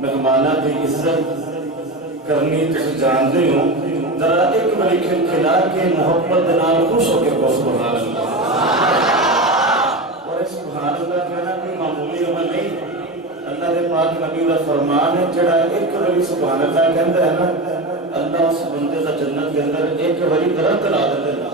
مہمانہ کی عزت کرنی تم جانتے ہو، ذرا ایک بڑی کھلا کے محبت نال خوش ہو کے کو سبحان اللہ۔ اور سبحان اللہ کہنا کوئی معمولی عمل نہیں، اللہ دے پاک نبی کا فرمان ہے، جڑا ایک بڑی سبحان اللہ کہندا ہے نا، اللہ اس بندے کا جنت کے اندر ایک بڑی درخت لا دیتا ہے۔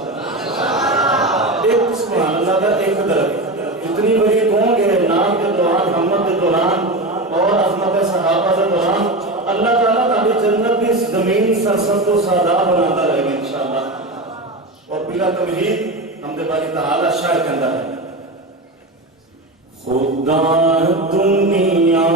ایک سبحان اللہ کا ایک درخت اتنی بڑی کون گے نام کے دوران، حمد کے دوران اور عظمت صحابہ کے دوران اللہ تعالیٰ تعالی جنت کی زمین سرسبز و ساداب بناتا رہے گا انشاءاللہ۔ اور بلا تمہید ہم دے باری تعالیٰ شاید کہندا ہے خدا دنیا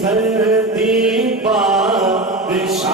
سردی بادشاہی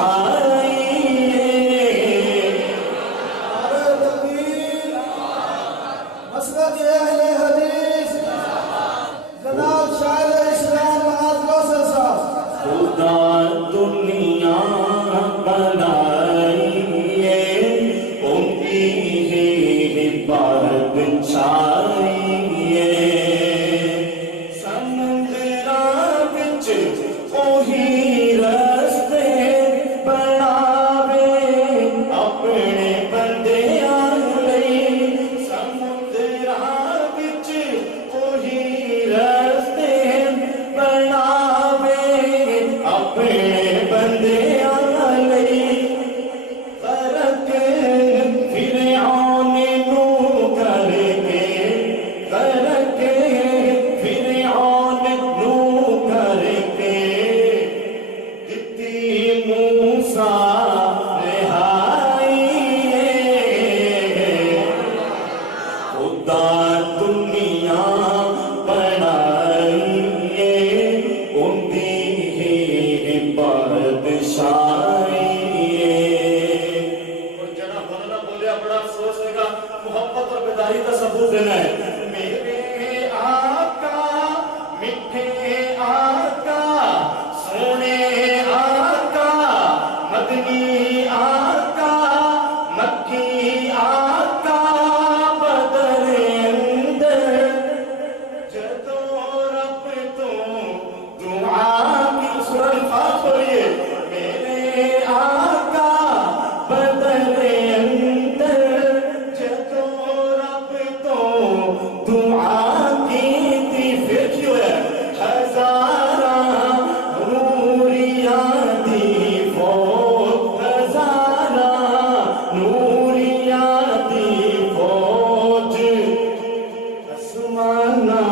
बना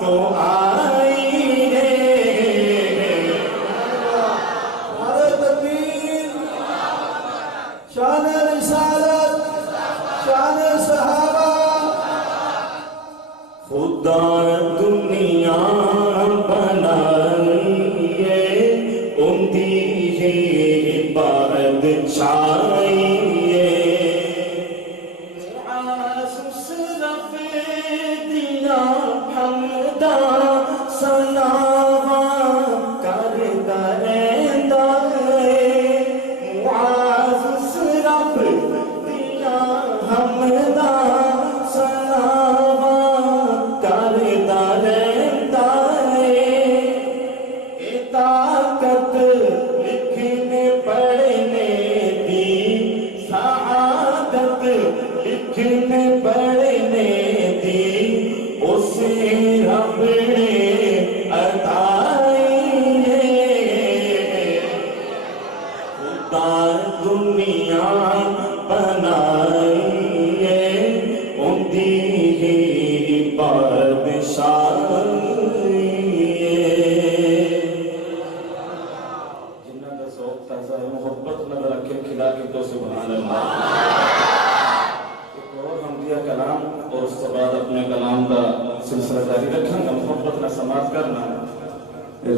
तो आइए। नारे तकबीर, शान रिसालत, शान सहाबा। खुदा दुनिया बनाइए उनकी ही बादशाहिए। रब दिया हमदा सनावा करदा रहंदा मुआज़ रब दिया हमदा सनावा करदा रहंदा ए ताकत लिखने पढ़ने दी सआदत लिखने पढ़ने दी उसे रब ने अताई है। खुदा दुनिया बनाई है उनकी ही बादशाही है। जिन्ना का शौक ताज़ा है मोहब्बत नजर रखे खिला के तो सुभान अल्लाह। कलाम और उसके बाद अपने कलाम का सिलसिला जारी रखेंगे। मोहब्बत का समाज करना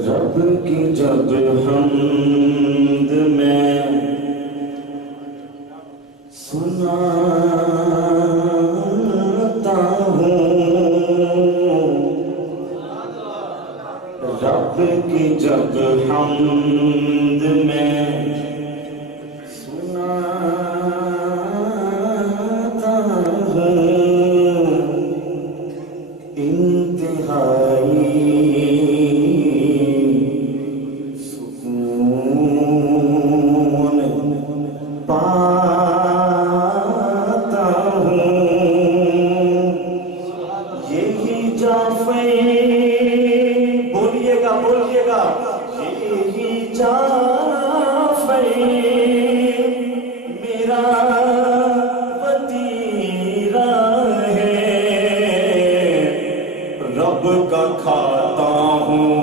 रब की जब हमद में सुनाता हूँ रब की जब हमद में इंतहाई सुकून पाता हूँ यही जाफ़े बोलिएगा बोलिएगा यही जाफ़े मेरा वतीरा है रब का खाता हूँ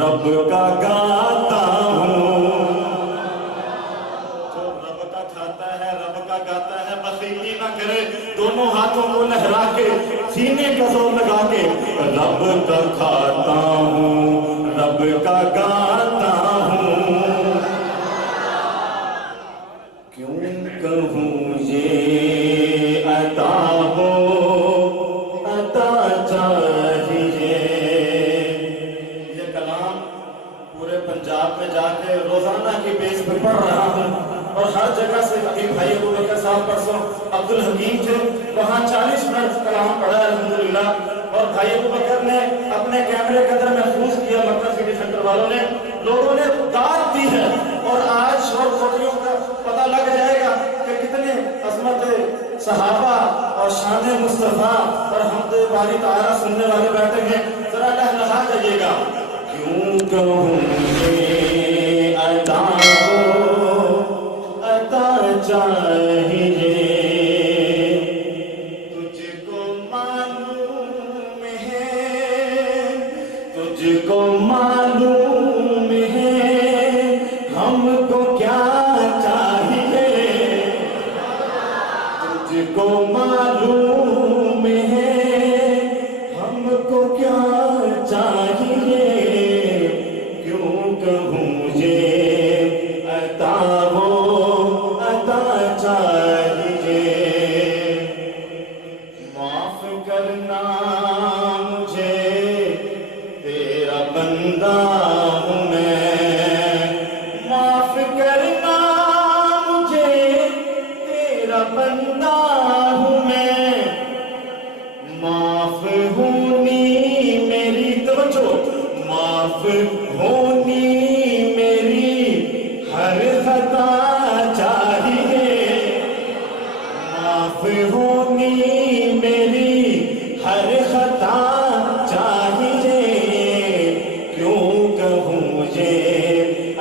रब का गाता हूँ। जो रब का खाता है रब का गाता है बखीली ना करे दोनों हाथों को लहरा के सीने का जोर लगा के रब का खाता हूँ रब का गाता हूँ। क्यों कहूँ ये अता हो अता चाहिए। ये कलाम पूरे पंजाब में जाके रोजाना की बेस पे पढ़ रहा हूँ और हर जगह से अभी भाई अबू बकर साहब परसों अब्दुल हकीम थे वहाँ 40 मिनट कलाम पढ़ा अल्हम्दुलिल्लाह। और भाई अबू बकर ने अपने कैमरे के अंदर महफूज किया मक्का सिटी सेंटर वालों ने लोगों ने दाद दी है और आज शोर कोटियों का पता लग जाएगा कि कितने अजमत सहाबा और शान मुस्तफा और हमद बारी तारा सुनने वाले बैठे हैं। जरा लहलहा जाइएगा। क्यों कहूँ ये अता हो अता चाहिए तुझको मालूम है तुझको मालूम है हमको क्या चाहिए तुझको मालूम है हमको क्या चाहिए। क्यों कहूँ ये अता हो अता चाहिए। माफ करना मुझे तेरा बंदा हूँ मैं माफ करना मुझे तेरा बंदा हूँ मैं माफ होनी मेरी तवज्जो माफ होनी मेरी हर खता चाहिए माफ होनी मेरी हर खता चाहिए। क्यों कहूँ ये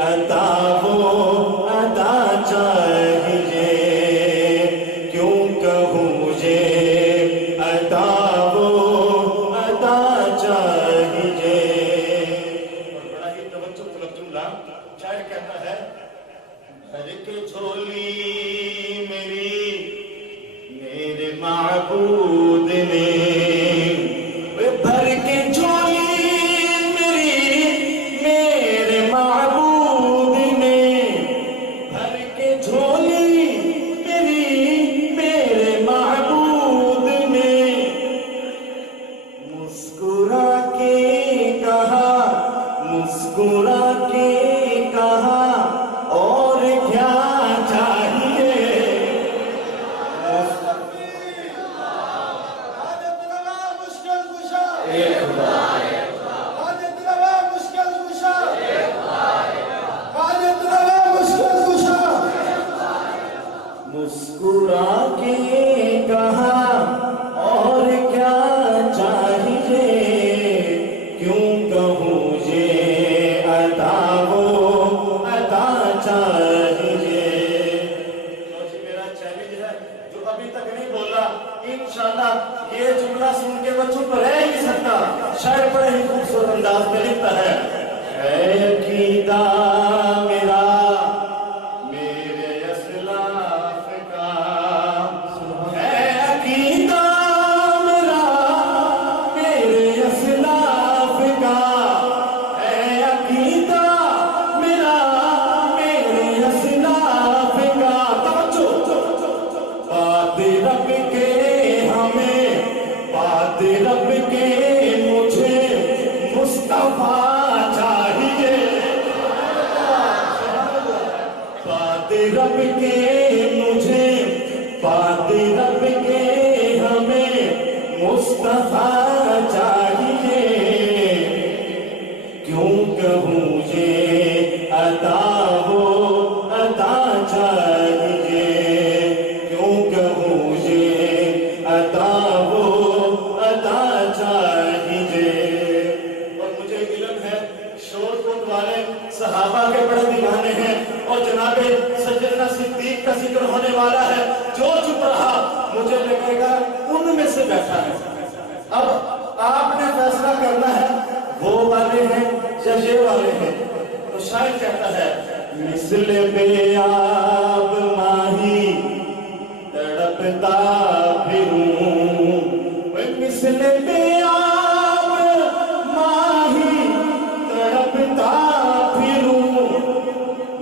अता हो अता चाहिए क्यों कहूँ ये अता हो अता मुस्कुरा के कहा और क्या चाहिए। मुश्किल कुशा एक खुदा हाजत रवा मुश्किल कुशा हाजत रवा मुश्किल कुशा मुस्कुरा के कहा और क्या चाहिए, क्यों कहूँ ये अता वो अता चाहिए। जी मेरा चैलेंज है, जो अभी तक नहीं बोला, इंशाल्लाह ये जुमला सुन के वो चुप रह ही नहीं सकता। शायर बड़े ही खूबसूरत अंदाज में लिखता है अकीदा मेरा मेरे असलाफ का है, अकीदा मेरा मेरे असलाफ का है, अकीदा मेरा मेरे असलाफ का। तवज्जो, बात रब के हमें, बात रब के मुझे मुस्तफा चाहिए। बात रब के मुझे, बात रब के हमें मुस्तफा चाहिए, क्यों कहूँ ये अता वो अता चाहिए, क्यों कहूँ ये अता वो अता चाहिए। और मुझे इल्म है शोरकोट वाले सहाबा के बड़े दीवाने हैं, और जनाबे सैयदना सिद्दीक का जिक्र होने वाला है। जो चुप रहा मुझे लगेगा उनमें से बैठा है। अब आपने फैसला करना है वो वाले हैं या ये वाले हैं। तो शायद कहता है मिसल बेआब माही तड़पता फिरूं, मिसल बेआब माही तड़पता फिरूं,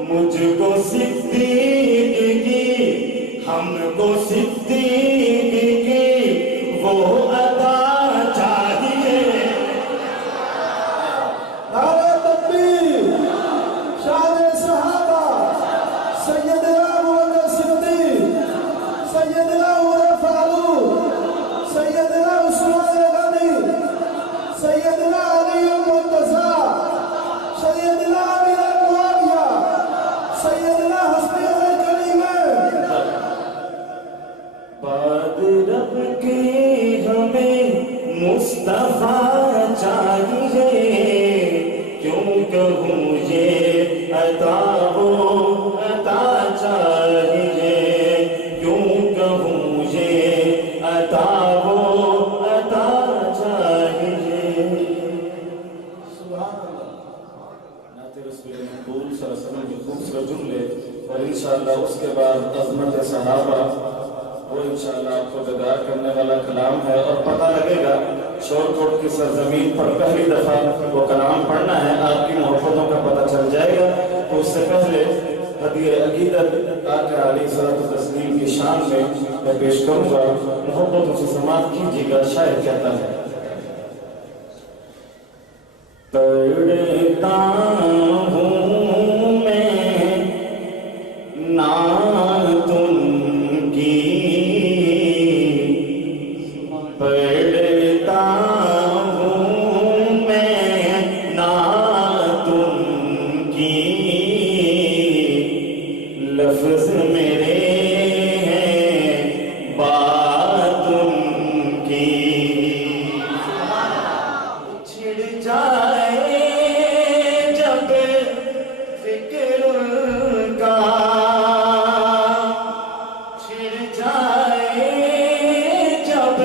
मुझको सिद्दीक की, हमको सिद्दीक की वो अदा चाहिए। नारे तकबीर शान सहाबा सैयदना अबू बकर सिद्दीक सैयदना उमर फारूक सैयदना उस्मान गनी सैयदना अली मुर्तजा सैयदना अमीर मुआविया सैयदना हसन करीम। बाद रब के हमें मुस्तफा चाहिए, क्यों कहूँ ये अता वो अता चाहिए, क्यों कहूँ ये अता वो अता चाहिए। नाते रसूल मकबूल सल्लल्लाहु अलैहि वसल्लम के खूबसूरत जुमले, और इंशाअल्लाह उसके बाद अज़मत सहाबा, वो इंशाअल्लाह आपको बेदार करने वाला कलाम है। और पता लगेगा शोरकोट की सरजमीन पर पहली दफा वो कलाम पढ़ना है, आपकी मोहब्बतों का पता चल जाएगा। तो उससे पहले हदीए अकीदत आका अलैहिस्सलातु तस्लीम की शान में मैं पेश करूंगा, मोहब्बतों से समाप्त कीजिएगा। शायद कहता है पढ़ता हूँ मैं नातुन की, पढ़ता हूँ मैं नातुन की, लफ्ज मेरे हैं बातुन की, छिड़ जाए जब फिक्र उनका, छिड़ जाए जब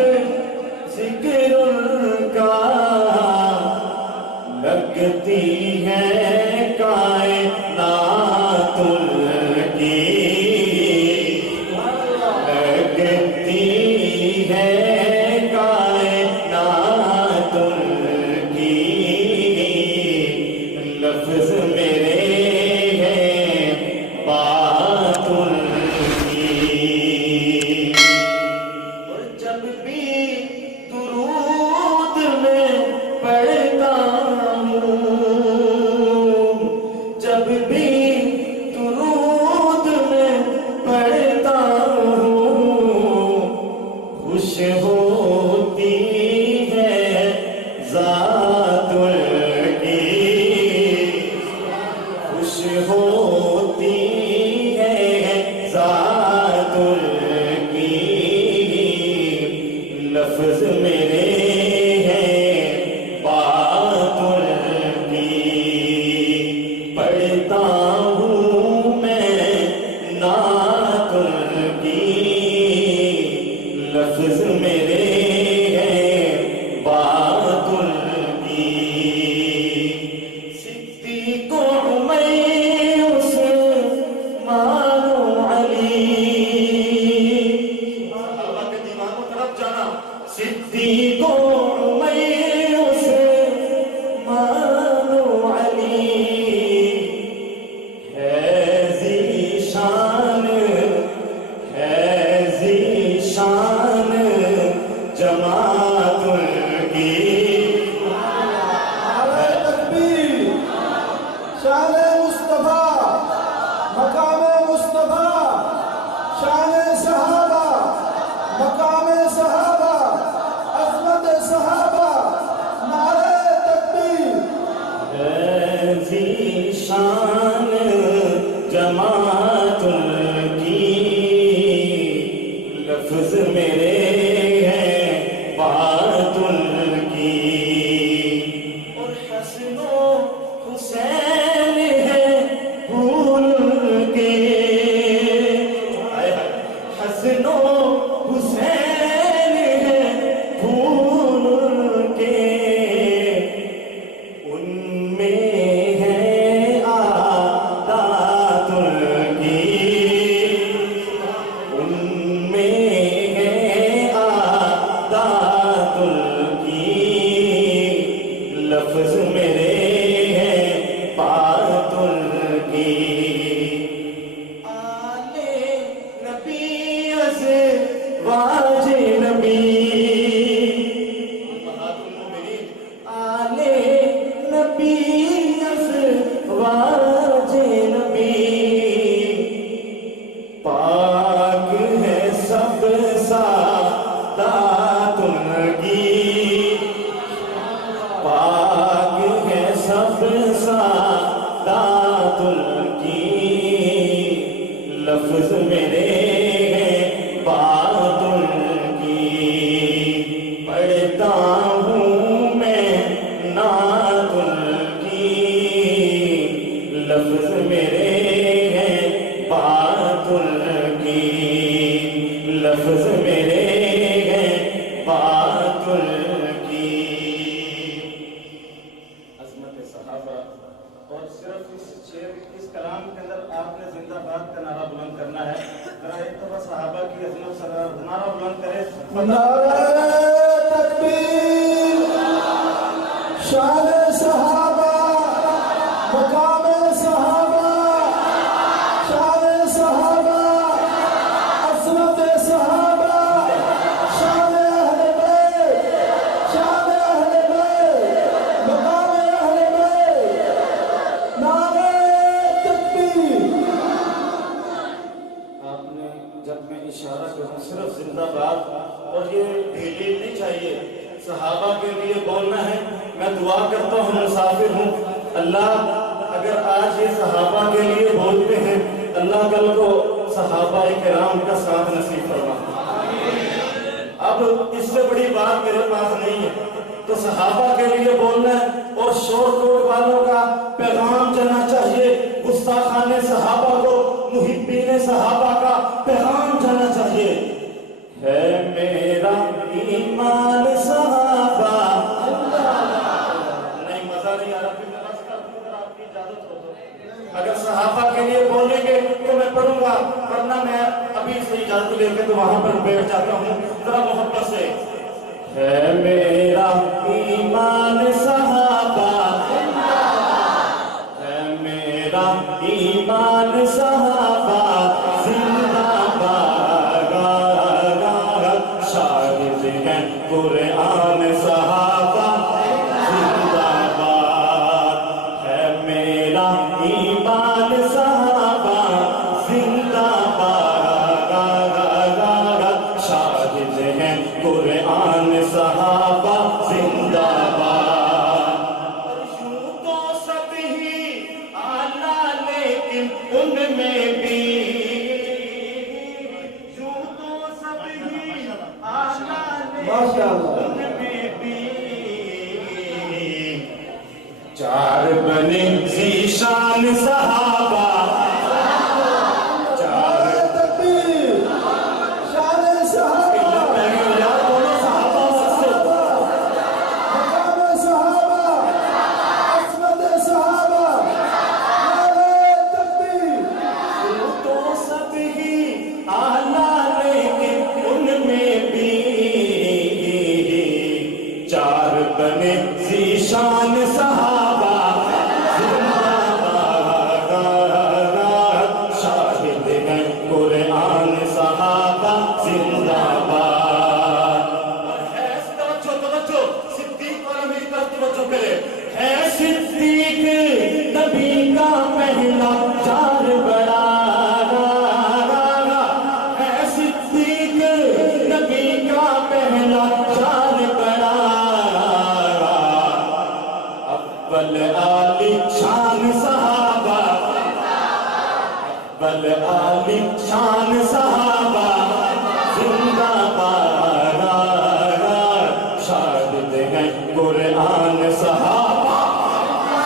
जिक्र उनका, लगती है कायनात उनकी, लगती है कायनात उनकी, लफ्ज मेरे हैं बात उनकी। और जब भी दुरूद में पढ़ता हूँ, की खुश होती है ज़ातुल की लफ्ज़ मेरे हैं बातुल की पढ़ता हूँ मैं नातुल की लफ्ज़ मेरे हैं बातुल की सिद्दीक़ उमर उस्मान अली सहाबा के दीवानों तरफ जाना सिद्दीक़ उमर उस्मान अली है ज़ीशान जमातुल की नारे तकबीर शान मुस्तफा मकाम मुस्तफा शान सहाबा मकाम सहाबा अज़मत सहाबा नारे तकबीर ज़ीशान जमातुल की लफ्ज़ मेरे हैं बातुल की और हसनो हुसैन है फूल के हसनो हुसैन है फूल के उनमें है आदातुल की उनमें है आदातुल की लफ्ज़ मेरे हैं बातुल की आले नबी वाजे नबी आले नबी वाजे नबी पाक है सब सादातुल की पाक है सब सादातुल की लफ्ज़ मेरे हैं बातुल की पढ़ता हूँ मैं नातुल की लफ्ज़ मेरे हैं बातुल की लफ्ज़ मेरे हैं बातुल की अज़मत सहाबा और सिर्फ इस शेर इस कलाम के अंदर आपने जिंदाबाद का नारा बुलंद करना है जरा एक दफा सहाबा की अज़मत से नारा बुलंद करें नारे तकबीर शान सहाबा मकाम सहाबा शान सहाबा अज़मत सहाबा शान अहले बैत शान अहले बैत मकाम अहले बैत नारे तकबीर आपने जब मैं इशारा करूं सिर्फ जिंदाबाद और ये ढीली नहीं चाहिए सहाबा के लिए बोलना है मैं दुआ करता हूँ मुसाफिर हूँ अल्लाह अगर आज ये सहाबा के लिए बोलते हैं अल्लाह कल को सहाबा किराम का साथ नसीब फरमा अब इससे बड़ी बात मेरे पास नहीं है तो सहाबा के लिए बोलना है और शोर कोट वालों का पैगाम जाना चाहिए गुस्ताखाने सहाबा को मुहिब्बीन सहाबा का पैगाम जाना चाहिए है मेरा ईमान सहाबा नहीं मजा नहीं आ रहा फिर आपकी इजाजत हो तो अगर सहाबा के लिए बोलेंगे तो मैं पढ़ूंगा वरना मैं अभी से इजाजत लेके तो वहां पर बैठ जाता हूँ जरा मोहब्बत से है मेरा ईमान सहाबा है मेरा ईमान सहाबा जिंदाबाद शाहिद है कुरान सहाबा जिंदाबाद है मेरा ईमान सहाबा जिंदाबाद शाहिद है कुरान सहाबा जिंदाबाद चार बने ज़ीशान सहाबा, नारे तकबीर, शान सहाबा, मकाम सहाबा, अस्मत सहाबा, नारे तकबीर। तो सब ही आला लेकिन उनमें भी चार बने ज़ीशान सहाबा, जिंदाबाद, शाहिद हैं कुरान सहाबा जिंदाबाद। है तवज्जो सिद्दीक और अमीर पर तवज्जो करे, है सिद्दीक नबी का पहला चार बड़ा, है सिद्दीक नबी का पहला चार बड़ा, अव्वल आली शान सहाबा, अव्वल आली शान सहाबा जिंदाबाद, शाहिद हैं कुरान सहाबा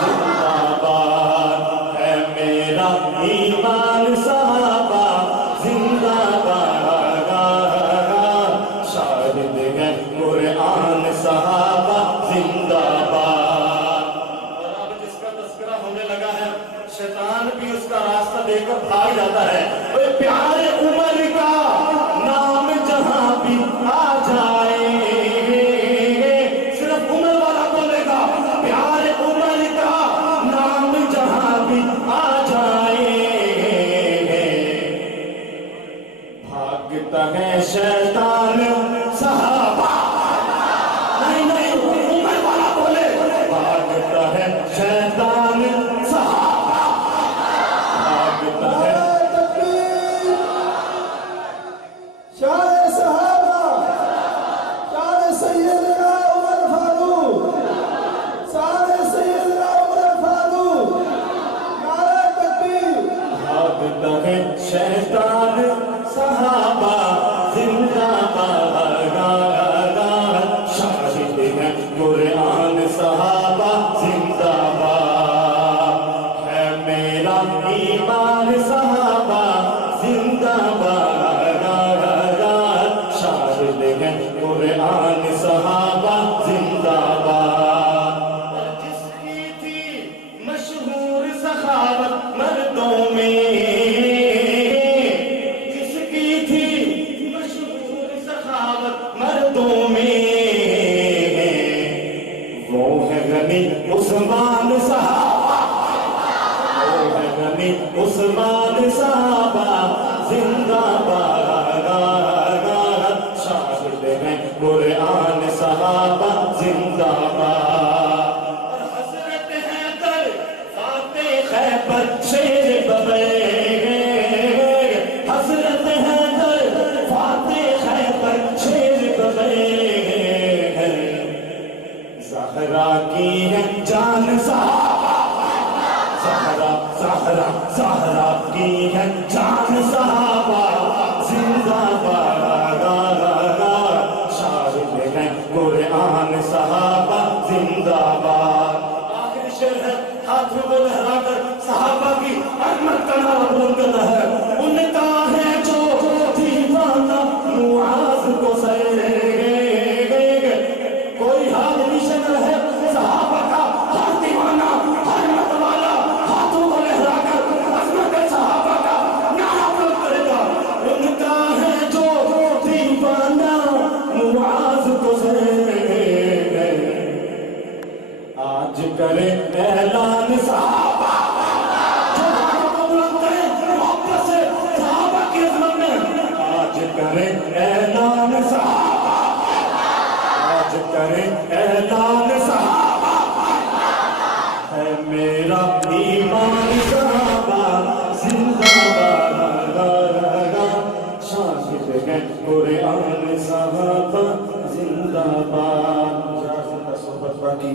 जिंदाबाद, है मेरा ईमान सहाबा जिंदाबाद, शाहिद हैं कुरान सहाबा जिंदाबाद। और अब जिसका तस्करा होने लगा है, शैतान भी उसका रास्ता देकर भाग जाता है। ओए प्यारे उमर का नाम जहां भी आ जाए, सिर्फ उमर वाला बोलेगा, प्यारे उमर का नाम जहां भी आ जाए, भागता है शैतान सहाबा, नहीं नहीं उमर वाला बोले, भागता है शैतान सहाबा, भागता है नारे तकबीर, शान सहाबा, शान सैयदना उमर फारूक, शान सैयदना उमर फारूक, नारे तकबीर। भागता है शैतान सहाबा जिंदाबाद, शाहिद हैं कुरान सहाबा जिंदाबाद, है मेरा ईमान सहाबा जिंदाबाद, शाहिद हैं कुरान सहाबा जिंदाबाद। और जिसकी थी मशहूर सखावत मर्दों में, जिसकी थी मशहूर सखावत मर्दों में, वो है गनी उस्मान सहाबा, वो है गनी उस्मान सहाबा जिंदाबाद, शाहिद हैं कुरान सहाबा जिंदाबाद। और हज़रत हैदर फ़ाते खैबर शेर बग़ैर, हज़रत हैदर फ़ाते खैबर शेर बग़ैर, ज़हरा की है जान सहाबा, ज़हरा ज़हरा ज़हरा की है जान सहाबा जिंदाबाद, शाहिद हैं कुरान सहाबा जिंदाबाद। आखिर शेर है, हाथों को लहराकर सहाबा की अहमद का नारा बुलंद करना है। उनका है जो दीवाना मुआज को सहे, कोई हाल निशन है सहाबा का, हर दीवाना हर मतवाला हाथों को लहराकर अज़मत सहाबा का नारा बुलंद करेगा। उनका है जो दीवाना मुआज को सहे, आज करे ऐलान सहाबा, जो हाथों को बुलंद करे मोहब्बत से सहाबा की अज़मत में, आज करे ऐलान सहाबा, आज करे ऐलान सहाबा, है मेरा ईमान सहाबा जिंदाबाद, शाहिद हैं कुरान सहाबा जिंदाबाद। सोहबत बाकी